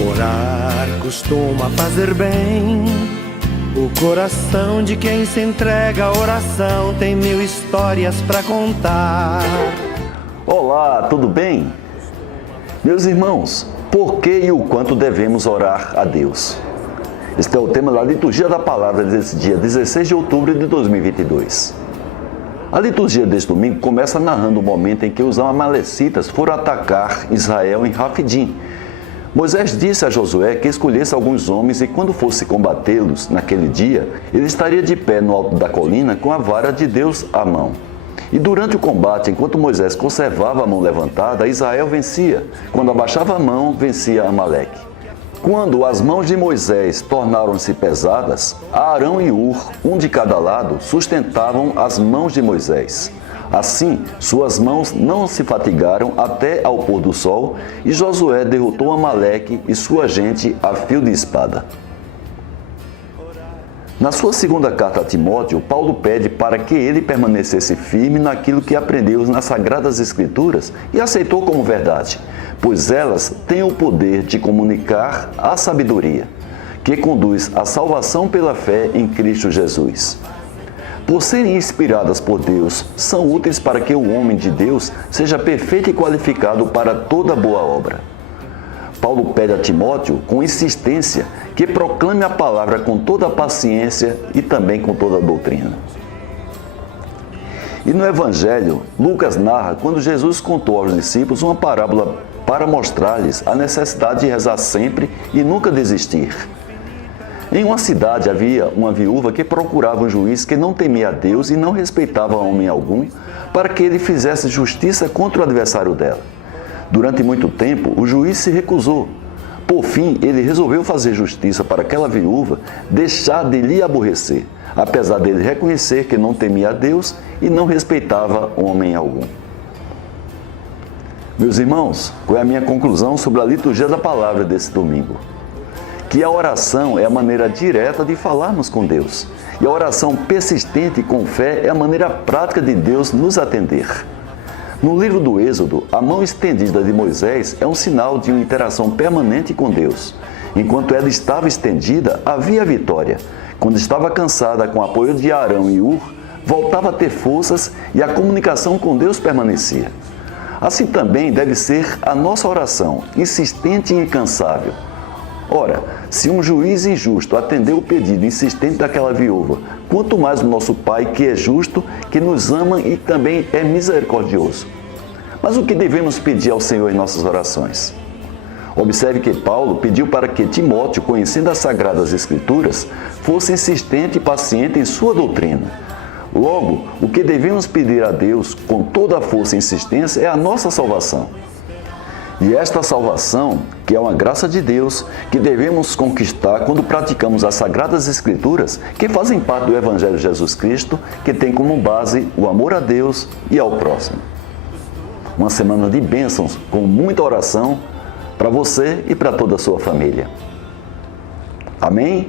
Orar costuma fazer bem. O coração de quem se entrega à oração tem mil histórias para contar. Olá, tudo bem? Meus irmãos, por que e o quanto devemos orar a Deus? Este é o tema da liturgia da palavra desse dia 16 de outubro de 2022. A liturgia deste domingo começa narrando o momento em que os amalecitas foram atacar Israel em Rafidim. Moisés disse a Josué que escolhesse alguns homens e quando fosse combatê-los naquele dia, ele estaria de pé no alto da colina com a vara de Deus à mão. E durante o combate, enquanto Moisés conservava a mão levantada, Israel vencia. Quando abaixava a mão, vencia Amaleque. Quando as mãos de Moisés tornaram-se pesadas, Arão e Hur, um de cada lado, sustentavam as mãos de Moisés. Assim, suas mãos não se fatigaram até ao pôr do sol, e Josué derrotou Amaleque e sua gente a fio de espada. Na sua segunda carta a Timóteo, Paulo pede para que ele permanecesse firme naquilo que aprendeu nas Sagradas Escrituras e aceitou como verdade, pois elas têm o poder de comunicar a sabedoria, que conduz à salvação pela fé em Cristo Jesus. Por serem inspiradas por Deus, são úteis para que o homem de Deus seja perfeito e qualificado para toda boa obra. Paulo pede a Timóteo, com insistência, que proclame a palavra com toda a paciência e também com toda a doutrina. E no Evangelho, Lucas narra quando Jesus contou aos discípulos uma parábola para mostrar-lhes a necessidade de rezar sempre e nunca desistir. Em uma cidade havia uma viúva que procurava um juiz que não temia a Deus e não respeitava homem algum, para que ele fizesse justiça contra o adversário dela. Durante muito tempo, o juiz se recusou. Por fim, ele resolveu fazer justiça para aquela viúva, deixar de lhe aborrecer, apesar dele reconhecer que não temia a Deus e não respeitava homem algum. Meus irmãos, qual é a minha conclusão sobre a liturgia da palavra desse domingo? Que a oração é a maneira direta de falarmos com Deus. E a oração persistente com fé é a maneira prática de Deus nos atender. No livro do Êxodo, a mão estendida de Moisés é um sinal de uma interação permanente com Deus. Enquanto ela estava estendida, havia vitória. Quando estava cansada com o apoio de Arão e Hur, voltava a ter forças e a comunicação com Deus permanecia. Assim também deve ser a nossa oração, insistente e incansável. Ora, se um juiz injusto atendeu o pedido insistente daquela viúva, quanto mais o nosso Pai, que é justo, que nos ama e também é misericordioso. Mas o que devemos pedir ao Senhor em nossas orações? Observe que Paulo pediu para que Timóteo, conhecendo as Sagradas Escrituras, fosse insistente e paciente em sua doutrina. Logo, o que devemos pedir a Deus com toda a força e insistência é a nossa salvação. E esta salvação, que é uma graça de Deus, que devemos conquistar quando praticamos as Sagradas Escrituras, que fazem parte do Evangelho de Jesus Cristo, que tem como base o amor a Deus e ao próximo. Uma semana de bênçãos, com muita oração, para você e para toda a sua família. Amém?